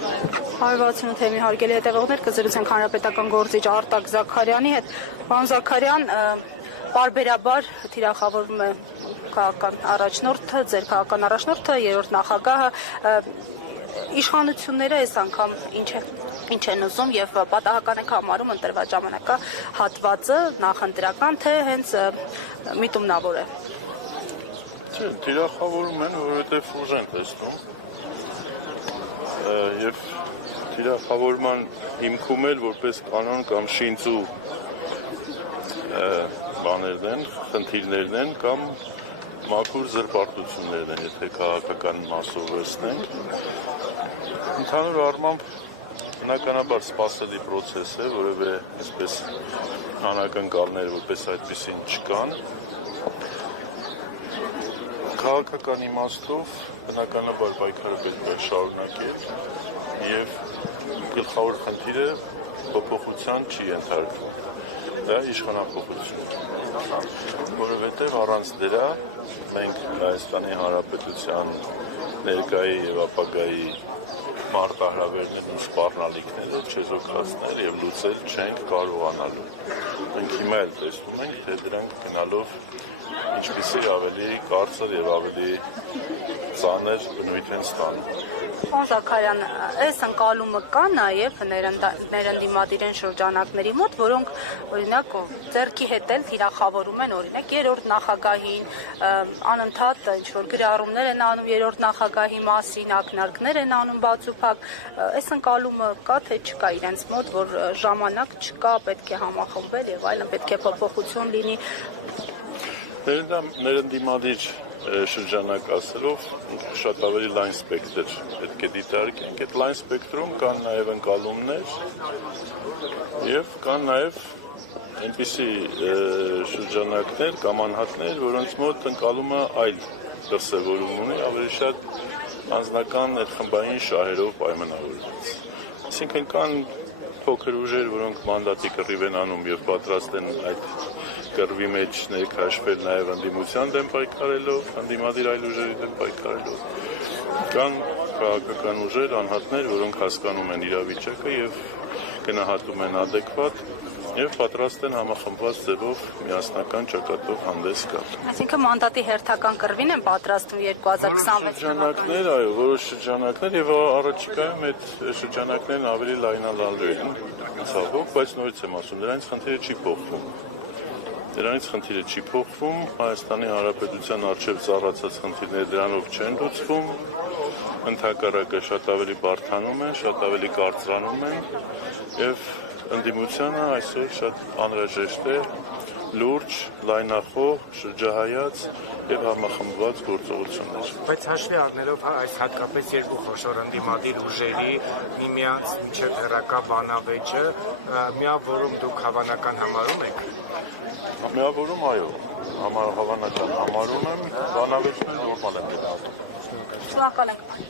168 թեմի հարգելի հետևողներ, կզրուցենք հանրապետական գործիչ Արտակ Զաքարյանի հետ։ Պարոն Զաքարյան, պարբերաբար թիրախավորում է քաղաքական առաջնորդը, ձեր քաղաքական առաջնորդը, երրորդ նախագահը, իշխանությունները այս անգամ ինչ են ուզում եւ պատահական եք համարում ընտրված ժամանակահատվածը նախընտրական, թե հենց միտումնավոր է։ Չէ, թիրախավորում են, որովհետեւ ուժ են տեսնում։ Եվ թիրախավորման հիմքում էլ որպես կանոն կամ շինծու բաներն են, խնդիրներն են կամ մաքուր զրպարտություններն են, եթե քաղաքական մասով վերցնենք։ Ընդհանուր առմամբ բնականաբար սպասելի պրոցես է, որևէ այսպես անակնկալներ որպես այդպեսին չկան։ Քաղաքական իմաստով բնականաբար պայքարը պետք է շարունակել եւ գլխավոր խնդիրը փոփոխության չի ենթարկվում։ Դա իշխանափոխություն է, որովհետեւ առանց դրա մենք Հայաստանի Հանրապետության ներկայի եւ ապագայի մարտահրավերներն ու սպառնալիքները չեզոքացնել եւ լուծել չենք կարողանալու։ Մենք հիմա էլ տեսնում ենք, թե դրանք գնալով ինչպիսի ավելի կարծր եւ ավելի ծանր բնույթ են ստանում։ Պարոն Զաքարյան, այս ընկալումը կա նաեւ ներընդդիմադիրեն շրջանակների մոտ, որոնք օրինակ ձեռքի հետ էլ թիրախավորում են օրինակ երրորդ նախագահին, անընդհատ ինչ-որ գրառումներ են անում երրորդ նախագահի մասին, ակնարկներ են անում բացուփակ, այս ընկալումը կա թե չկա իրենց մոտ, որ ժամանակ չկա, պետք է համախմբել եւ այլն, պետք է փոփոխություն լինի։ Ներընդդիմադիր շրջանակ ասելով շատ ավելի լայն սպեկտր պետք է դիտարկենք, այդ լայն սպեկտրում կան նաև ընկալումներ եւ կան նաև այնպիսի շրջանակներ կամ անհատներ, որոնց մոտ ընկալումը այլ դրսևորում ունի, ավելի շատ անձնական խմբային շահերով պայմանավորված։ Այսինքն կան փոքր ուժեր, որոնք մանդատի կռիվ են անում եւ պատրաստ են այդ կռվի մեջ ներքաշվել նաև ընդդիմության դեմ պայքարելով, ընդդիմադիր այլ ուժերի դեմ պայքարելով։ Կան քաղաքական ուժեր, անհատներ, որոնք հասկանում են իրավիճակը եւ գնահատում են adekvat եւ պատրաստ են համախմբված ձևով միասնական ճակատով հանդես գալ։ Այսինքն մանդատի հերթական կռվին են պատրաստվում 2026 շրջանակներ, այո, որոշ շրջանակներ եւ առաջիկայում այդ շրջանակներն ավելի լայնանալու են, ցավոք, բայց նորից եմ ասում, դրանից խնդիրը չի փոխվում։ Դրանից խնդիրը չի փոխվում, Հայաստանի Հանրապետության առջև ծառացած խնդիրները դրանով չեն լուծվում, ընդհակառակը շատ ավելի բարդանում են, շատ ավելի կարծրանում են եւ ընդդիմությանը այսօր շատ անհրաժեշտ է լուրջ, լայնախոհ, շրջահայաց եւ համախմբված գործողություններ։ Բայց հաշվի առնելով այս հատկապես երկու խոշոր ընդդիմադիր ուժերի միմյանց միջև հերակա բանավեճը, միավորում դուք հավանական համարում եք։ Միավորում այո, հավանական համարում եմ, բանավեճն նորմալ եմ գնահատում։ Շնորհակալ ենք։